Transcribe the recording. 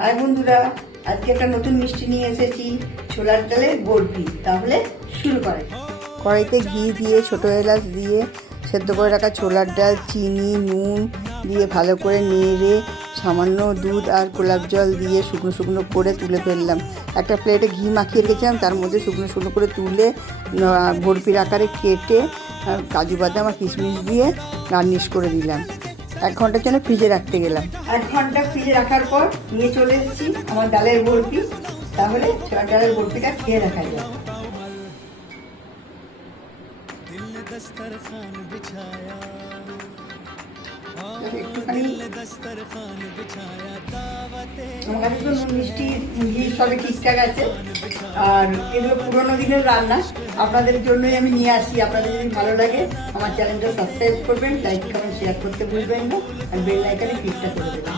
High বন্ধুরা, আজকে একটা নতুন মিষ্টি নিয়ে এসেছি, ছোলার ডালের বরফি। তাহলে শুরু করে। কড়াইতে ঘি দিয়ে ছোট এলাচ দিয়ে সেদ্ধ করে রাখা ছোলার ডাল, চিনি, নুন দিয়ে ভালো করে নেড়ে সামান্য দুধ আর গোলাপ জল দিয়ে শুকনো শুকনো করে তুলে ফেললাম। একটা প্লেটে ঘি মাখিয়ে রেখেছিলাম, তার মধ্যে শুকনো শুকনো করে তুলে বরফির আকারে কেটে কাজু বাদাম আর কিশমিশ দিয়ে গার্নিশ করে দিলাম। 1 ঘন্টার জন্য ফ্রিজে রাখতে গেলাম। 1 ঘন্টা ফ্রিজে রাখার পর নিয়ে চলে এসেছি আমার ডালের বরফি। তাহলে ডালের বরফিটা খেয়ে দেখা যায়। একটুখানি আমার কাছে তো মিষ্টি ঘি সবে ঠিকঠাক আছে। আর এগুলো পুরোনো দিনের রান্না, আপনাদের জন্যই আমি নিয়ে আসি। আপনাদের যদি ভালো লাগে আমার চ্যানেলটা সাবস্ক্রাইব করবেন, লাইক কমেন্ট শেয়ার করতে ভুলবেন না, আর বেল আইকনে ক্লিকটা করে দেবেন।